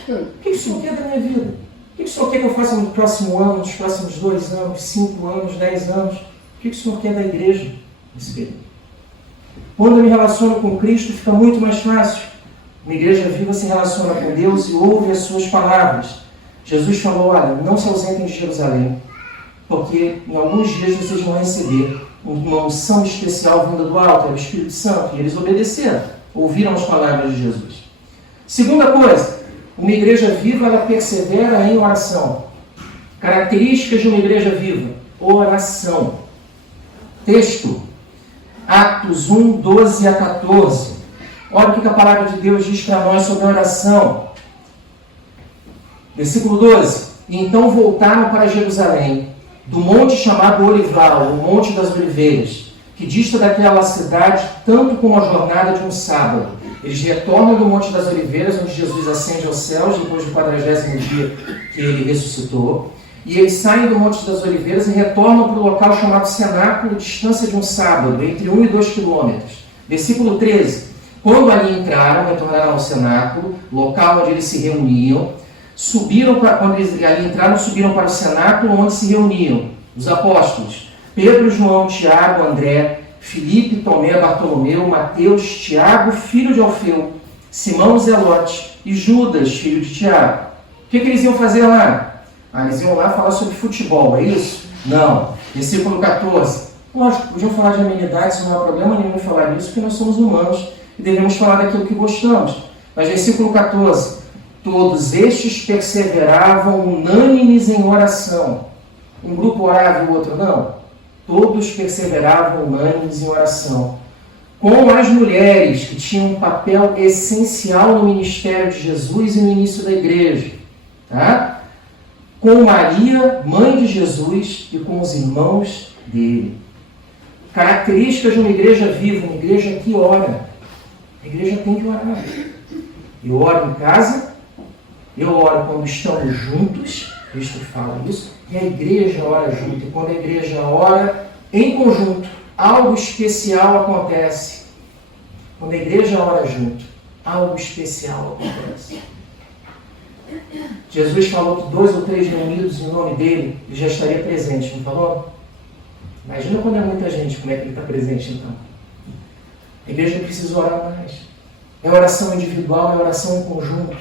O que o Senhor quer da minha vida? O que o Senhor quer que eu faça no próximo ano, nos próximos 2 anos, 5 anos, 10 anos? O que o Senhor quer da igreja nesse período? Quando eu me relaciono com Cristo, fica muito mais fácil. Uma igreja viva se relaciona com Deus e ouve as suas palavras. Jesus falou: olha, não se ausentem de Jerusalém, porque em alguns dias vocês vão receber uma unção especial vinda do alto, é o Espírito Santo. E eles obedeceram, ouviram as palavras de Jesus. Segunda coisa, uma igreja viva, ela persevera em oração. Características de uma igreja viva: oração. Texto, Atos 1, 12 a 14. Olha o que a palavra de Deus diz para nós sobre a oração. Versículo 12. E então voltaram para Jerusalém, do monte chamado Olival, o Monte das Oliveiras, que dista daquela cidade tanto como a jornada de um sábado. Eles retornam do Monte das Oliveiras, onde Jesus ascende aos céus, depois do 40º dia que ele ressuscitou. E eles saem do Monte das Oliveiras e retornam para o local chamado Cenáculo, distância de um sábado, entre 1 e 2 quilômetros. Versículo 13. Quando ali entraram, retornaram ao cenáculo, local onde eles se reuniam, quando eles ali entraram, subiram para o cenáculo onde se reuniam os apóstolos: Pedro, João, Tiago, André, Filipe, Tomé, Bartolomeu, Mateus, Tiago, filho de Alfeu, Simão Zelote e Judas, filho de Tiago. O que eles iam fazer lá? Eles iam lá falar sobre futebol, é isso? Não. Versículo 14. Lógico, podiam falar de amenidades, não há problema nenhum em falar disso, porque nós somos humanos e devemos falar daquilo que gostamos. Mas versículo 14. Todos estes perseveravam unânimes em oração. Um grupo orava e o outro não. Todos perseveravam unânimes em oração. Com as mulheres, que tinham um papel essencial no ministério de Jesus e no início da igreja. Tá? Com Maria, mãe de Jesus, e com os irmãos dele. Características de uma igreja viva, uma igreja que ora. A igreja tem que orar. Eu oro em casa, eu oro quando estamos juntos, Cristo fala isso, e a igreja ora junto. E quando a igreja ora em conjunto, algo especial acontece. Quando a igreja ora junto, algo especial acontece. Jesus falou que 2 ou 3 reunidos em nome dele, ele já estaria presente, não falou? Imagina quando é muita gente, como é que ele está presente então. A igreja precisa orar mais. É oração individual, é oração em conjunto.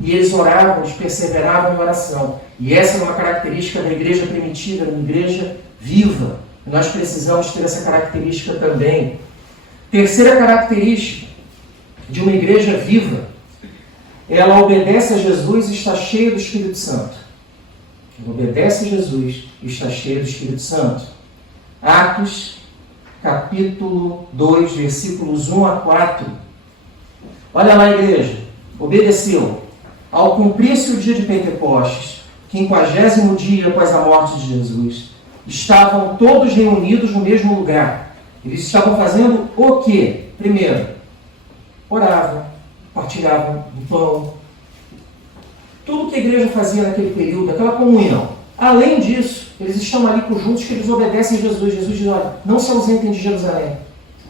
E eles oravam, eles perseveravam em oração. E essa é uma característica da igreja primitiva, da igreja viva. E nós precisamos ter essa característica também. Terceira característica de uma igreja viva: ela obedece a Jesus e está cheia do Espírito Santo. Ela obedece a Jesus e está cheia do Espírito Santo. Atos, capítulo 2, versículos 1 a 4. Olha lá, igreja. Obedeceu. Ao cumprir-se o dia de Pentecostes, 50º dia após a morte de Jesus, estavam todos reunidos no mesmo lugar. Eles estavam fazendo o quê? Primeiro, oravam, partilhavam do pão. Tudo que a igreja fazia naquele período, aquela comunhão. Além disso, eles estão ali juntos, que eles obedecem a Jesus. Jesus diz: olha, não se ausentem de Jerusalém.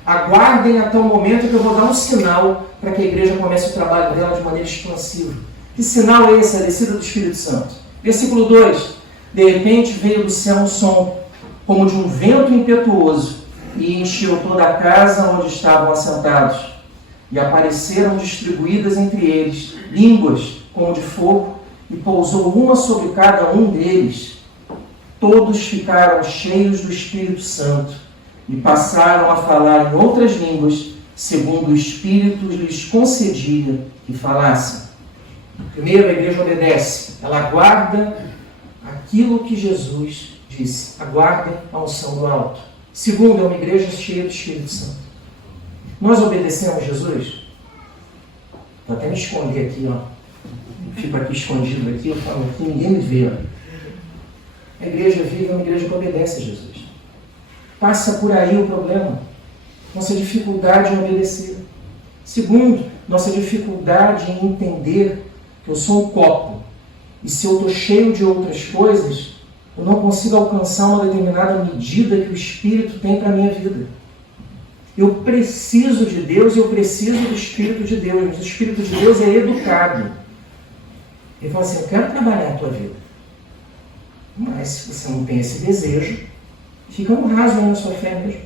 Aguardem até o momento que eu vou dar um sinal para que a igreja comece o trabalho dela de maneira expansiva. Que sinal é esse? A descida do Espírito Santo. Versículo 2. De repente veio do céu um som, como de um vento impetuoso, e encheu toda a casa onde estavam assentados. E apareceram distribuídas entre eles línguas como de fogo, e pousou uma sobre cada um deles. Todos ficaram cheios do Espírito Santo e passaram a falar em outras línguas, segundo o Espírito lhes concedia que falassem. Primeiro, a igreja obedece. Ela aguarda aquilo que Jesus disse. Aguarda a unção do alto. Segundo, é uma igreja cheia do Espírito Santo. Nós obedecemos Jesus? Vou até me esconder aqui, ó. Fico aqui escondido aqui, eu falo aqui, ninguém me vê. Ó. A igreja viva é uma igreja que obedece a Jesus. Passa por aí o problema. Nossa dificuldade em obedecer. Segundo, nossa dificuldade em entender que eu sou um copo. E se eu estou cheio de outras coisas, eu não consigo alcançar uma determinada medida que o Espírito tem para a minha vida. Eu preciso de Deus e eu preciso do Espírito de Deus. Mas o Espírito de Deus é educado. Ele fala assim, eu quero trabalhar a tua vida. Mas se você não tem esse desejo, fica um raso aí na sua fé mesmo.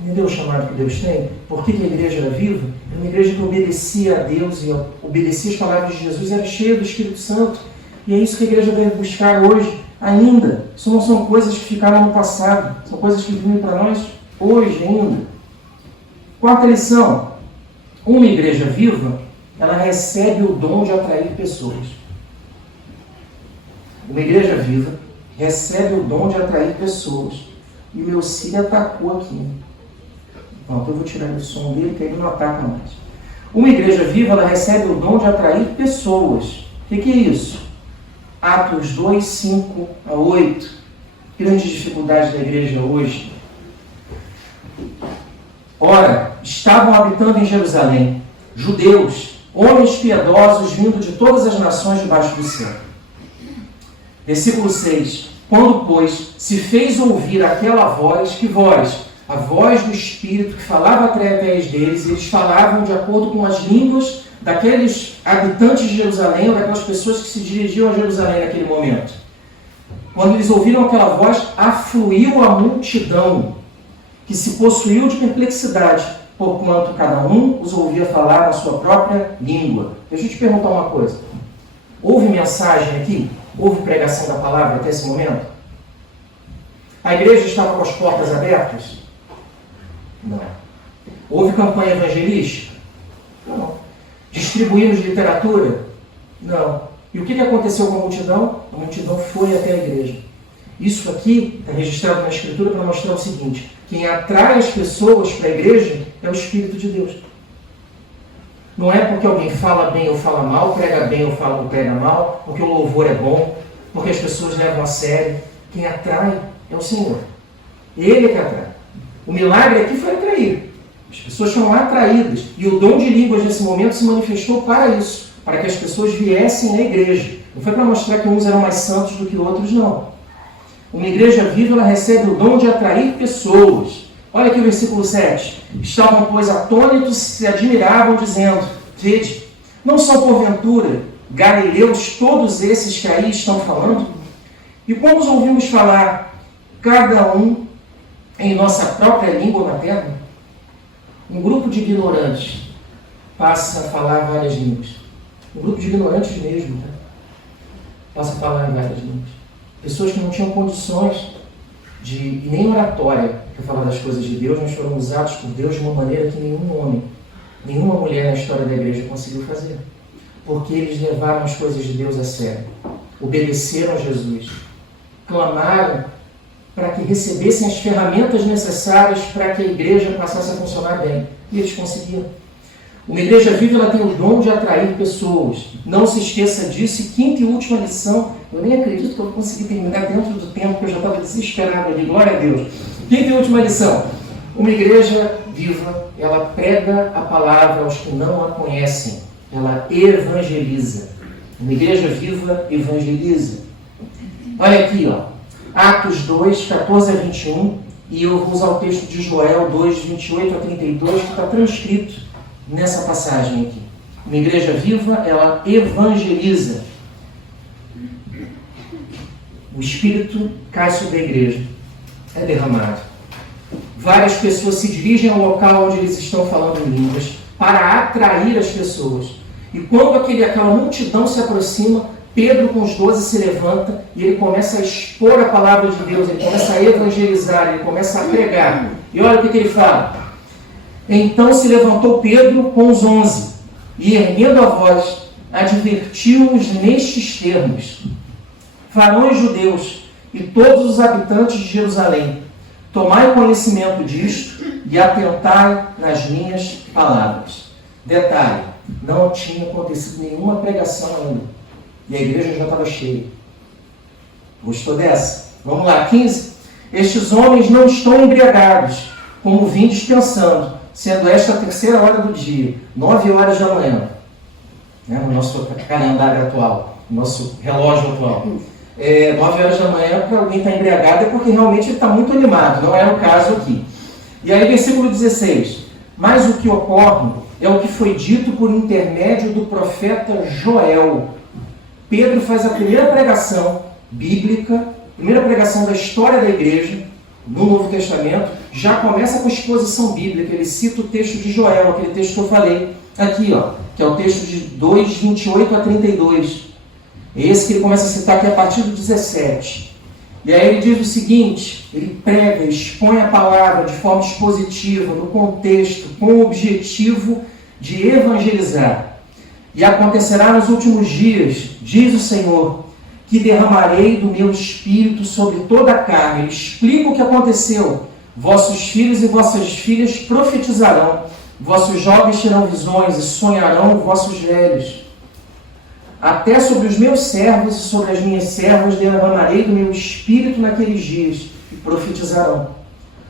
Entendeu o chamado que Deus tem? Por que a igreja era viva? Era uma igreja que obedecia a Deus e obedecia as palavras de Jesus, era cheia do Espírito Santo. E é isso que a igreja deve buscar hoje, ainda. Isso não são coisas que ficaram no passado, são coisas que vêm para nós hoje ainda. Quarta lição. Uma igreja viva, ela recebe o dom de atrair pessoas. Uma igreja viva recebe o dom de atrair pessoas. E o meu Círio atacou aqui. Pronto, eu vou tirar o som dele, que ele não ataca mais. Uma igreja viva, ela recebe o dom de atrair pessoas. O que é isso? Atos 2, 5 a 8. Grande dificuldade da igreja hoje. Ora, estavam habitando em Jerusalém judeus, homens piedosos vindo de todas as nações debaixo do céu. Versículo 6. Quando, pois, se fez ouvir aquela voz, que voz? A voz do Espírito que falava através deles, e eles falavam de acordo com as línguas daqueles habitantes de Jerusalém, ou daquelas pessoas que se dirigiam a Jerusalém naquele momento. Quando eles ouviram aquela voz, afluiu a multidão, que se possuiu de perplexidade, porquanto cada um os ouvia falar na sua própria língua. Deixa eu te perguntar uma coisa. Houve mensagem aqui? Houve pregação da palavra até esse momento? A igreja estava com as portas abertas? Não. Houve campanha evangelística? Não. Distribuímos literatura? Não. E o que aconteceu com a multidão? A multidão foi até a igreja. Isso aqui está registrado na Escritura para mostrar o seguinte: quem atrai as pessoas para a igreja é o Espírito de Deus. Não é porque alguém fala bem ou fala mal, prega bem ou prega mal, porque o louvor é bom, porque as pessoas levam a sério. Quem atrai é o Senhor. Ele é que atrai. O milagre aqui foi atrair. As pessoas foram atraídas. E o dom de línguas nesse momento se manifestou para isso, para que as pessoas viessem à igreja. Não foi para mostrar que uns eram mais santos do que outros, não. Uma igreja viva, ela recebe o dom de atrair pessoas. Olha aqui o versículo 7. Estavam, pois, atônitos, se admiravam, dizendo: vede, não são porventura galileus todos esses que aí estão falando? E como os ouvimos falar, cada um em nossa própria língua materna? Um grupo de ignorantes passa a falar várias línguas. Um grupo de ignorantes mesmo, tá? Passa a falar em várias línguas. Pessoas que não tinham condições e nem oratória para falar das coisas de Deus, mas foram usados por Deus de uma maneira que nenhum homem, nenhuma mulher na história da igreja conseguiu fazer. Porque eles levaram as coisas de Deus a sério. Obedeceram a Jesus. Clamaram para que recebessem as ferramentas necessárias para que a igreja passasse a funcionar bem. E eles conseguiram. Uma igreja viva, ela tem o dom de atrair pessoas. Não se esqueça disso. E quinta e última lição, eu nem acredito que eu consegui terminar dentro do tempo, porque eu já estava desesperado ali. Glória a Deus. Quinta e última lição. Uma igreja viva, ela prega a palavra aos que não a conhecem. Ela evangeliza. Uma igreja viva evangeliza. Olha aqui, ó. Atos 2, 14 a 21, e eu vou usar o texto de Joel 2, 28 a 32, que está transcrito nessa passagem aqui. Uma igreja viva, ela evangeliza. O Espírito cai sobre a igreja, é derramado. Várias pessoas se dirigem ao local onde eles estão falando em línguas para atrair as pessoas. E quando aquela multidão se aproxima, Pedro com os 12 se levanta e ele começa a expor a palavra de Deus, ele começa a evangelizar, ele começa a pregar. E olha o que ele fala. Então se levantou Pedro com os 11 e, erguendo a voz, advertiu-os nestes termos: varões judeus e todos os habitantes de Jerusalém, tomai conhecimento disto e atentai nas minhas palavras. Detalhe, não tinha acontecido nenhuma pregação ainda. E a igreja já estava cheia. Gostou dessa? Vamos lá, 15. Estes homens não estão embriagados, como vindes pensando, sendo esta a terceira hora do dia, 9 horas da manhã. No nosso calendário atual, no nosso relógio atual. 9 horas da manhã, para alguém estar embriagado, é porque realmente ele está muito animado. Não é o caso aqui. E aí, versículo 16. Mas o que ocorre é o que foi dito por intermédio do profeta Joel. Pedro faz a primeira pregação bíblica, primeira pregação da história da igreja, no Novo Testamento, já começa com exposição bíblica. Ele cita o texto de Joel, aquele texto que eu falei aqui, que é o texto de 2, 28 a 32. É esse que ele começa a citar aqui a partir do 17. E aí ele diz o seguinte, ele prega, expõe a palavra de forma expositiva, no contexto, com o objetivo de evangelizar. E acontecerá nos últimos dias, diz o Senhor, que derramarei do meu espírito sobre toda a carne. Ele explica o que aconteceu. Vossos filhos e vossas filhas profetizarão, vossos jovens terão visões e sonharão vossos velhos. Até sobre os meus servos e sobre as minhas servas derramarei do meu espírito naqueles dias, e profetizarão.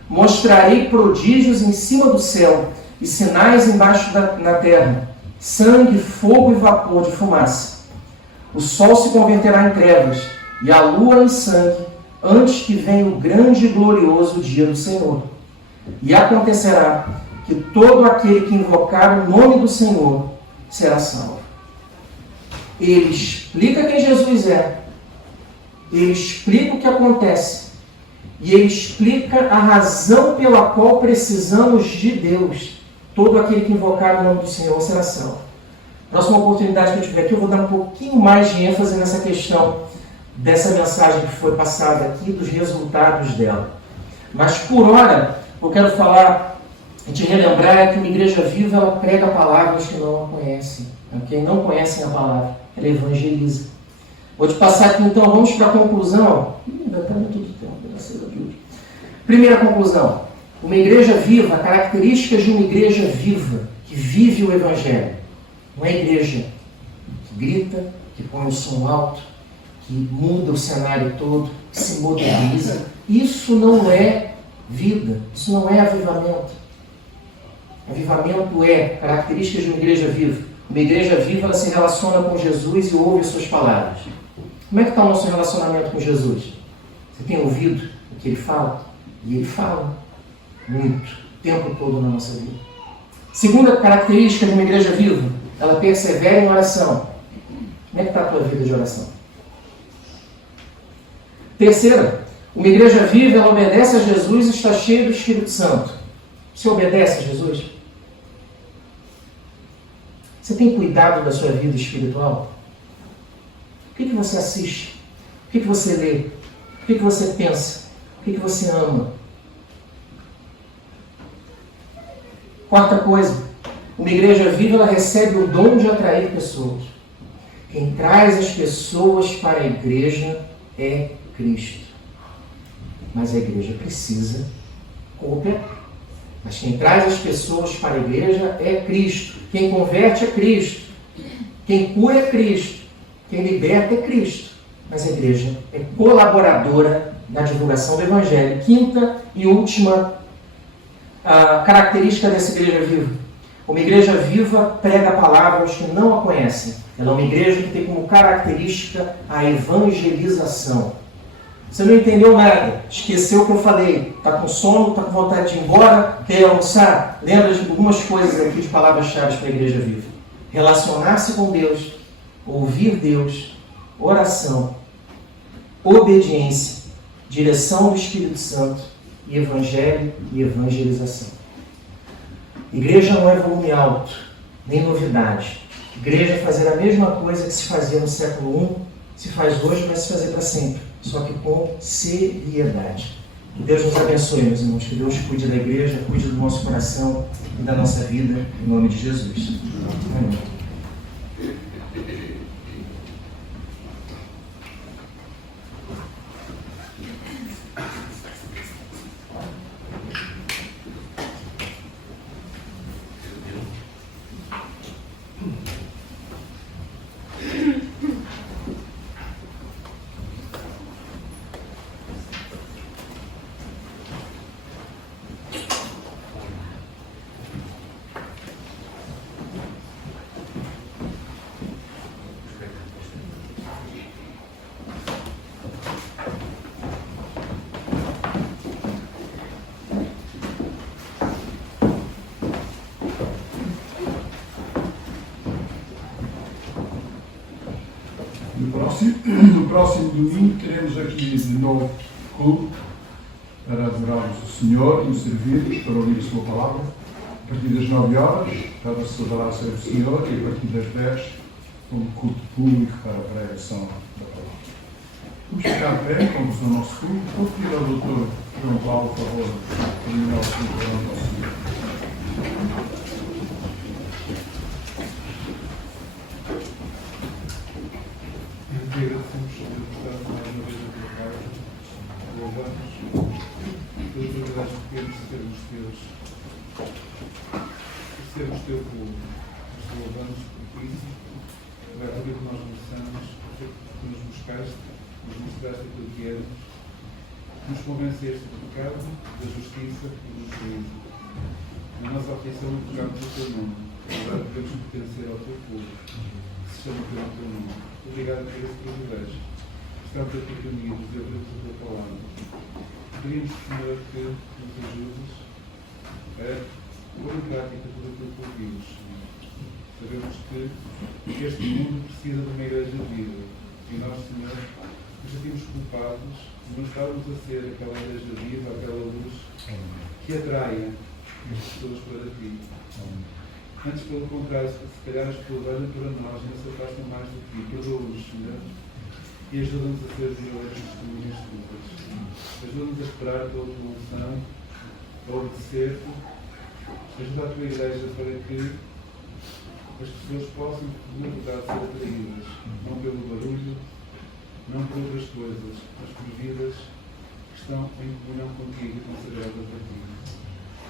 Mostrarei prodígios em cima do céu e sinais embaixo na terra, sangue, fogo e vapor de fumaça. O sol se converterá em trevas e a lua em sangue, antes que venha o grande e glorioso dia do Senhor. E acontecerá que todo aquele que invocar o nome do Senhor será salvo. Ele explica quem Jesus é, ele explica o que acontece, e ele explica a razão pela qual precisamos de Deus. Todo aquele que invocar o nome do Senhor será salvo. Próxima oportunidade que eu tiver aqui, eu vou dar um pouquinho mais de ênfase nessa questão dessa mensagem que foi passada aqui, dos resultados dela. Mas por hora, eu quero falar e te relembrar é que uma igreja viva, ela prega palavras que não a conhecem. Quem não conhecem a palavra, ela evangeliza. Vou te passar aqui então, vamos para a conclusão. Ainda está muito tempo, primeira conclusão. Uma igreja viva, características de uma igreja viva, que vive o Evangelho. Não é igreja que grita, que põe o som alto, que muda o cenário todo, que se moderniza. Isso não é vida, isso não é avivamento. Avivamento é características de uma igreja viva. Uma igreja viva, ela se relaciona com Jesus e ouve as suas palavras. Como é que está o nosso relacionamento com Jesus? Você tem ouvido o que ele fala? E ele fala muito, o tempo todo na nossa vida. Segunda característica de uma igreja viva, ela persevera em oração. Como é que está a tua vida de oração? Terceira, uma igreja viva, ela obedece a Jesus e está cheia do Espírito Santo. Você obedece a Jesus? Você tem cuidado da sua vida espiritual? O que você assiste? O que você lê? O que você pensa? O que você ama? Quarta coisa, uma igreja viva, ela recebe o dom de atrair pessoas. Quem traz as pessoas para a igreja é Cristo. Mas a igreja precisa cooperar. Mas quem traz as pessoas para a igreja é Cristo. Quem converte é Cristo. Quem cura é Cristo. Quem liberta é Cristo. Mas a igreja é colaboradora na divulgação do Evangelho. Quinta e última característica dessa igreja viva. Uma igreja viva prega palavras que não a conhecem. Ela é uma igreja que tem como característica a evangelização. Você não entendeu nada, esqueceu o que eu falei, está com sono, está com vontade de ir embora, quer almoçar? Lembra de algumas coisas aqui de palavras-chave para a igreja viva. Relacionar-se com Deus, ouvir Deus, oração, obediência, direção do Espírito Santo e evangelho e evangelização. Igreja não é volume alto, nem novidade. Igreja é fazer a mesma coisa que se fazia no século I, se faz hoje, vai se fazer para sempre, só que com seriedade. Que Deus nos abençoe, meus irmãos, que Deus cuide da igreja, cuide do nosso coração e da nossa vida, em nome de Jesus. Amém. No próximo domingo teremos aqui de novo culto para adorarmos o Senhor e o servirmos para ouvir a sua palavra. A partir das 9 horas para celebrar a ser o Senhor e a partir das 10 um culto público para a pregação da palavra. Vamos ficar de pé, como no nosso culto. Vou pedir ao Dr. João Paulo, por favor, terminar o culto para o Senhor. Agradecemos por estar mais uma vez na tua casa, louvamos pelas verdades pequenas de sermos teus, de sermos teu povo. Nós te louvamos por isso, vai tudo que nós mereçamos, que nos buscaste, nos mostraste aquilo que éramos, nos convenceste do pecado, da justiça e do juízo. Na nossa aflição invocamos o teu nome, agora podemos pertencer ao teu povo, que se chama pelo teu nome. Obrigado por esse privilégio. Estamos aqui reunidos de abrir a tua palavra. Pedimos, Senhor, que nos ajudes a pôr em prática tudo aquilo que ouvimos. Sabemos que este mundo precisa de uma igreja viva. E nós, Senhor, nos sentimos culpados de não estarmos a ser aquela igreja viva, aquela luz que atraia as pessoas para ti. Antes, pelo contrário, se calhar as pessoas olham para nós e não se afastam mais do que perdoa-nos, Senhor, e ajuda-nos a ser verdadeiras testemunhas tuas. Ajuda-nos a esperar a tua evolução, a obedecer-te. Ajuda a tua igreja para que as pessoas possam, na verdade, ser atraídas, não pelo barulho, não por outras coisas, mas por vidas que estão em comunhão contigo e consagradas a ti.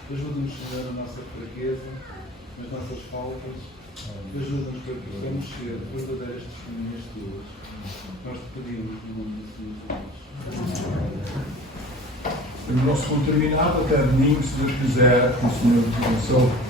Ajuda-nos, Senhor, na nossa fraqueza, nas nossas faltas, ajuda-nos para que possamos ser verdadeiras testemunhas tuas. Nós te pedimos no nome do Senhor Jesus. O nosso culto terminado, até domingo, se Deus quiser, que o Senhor nos abençoe.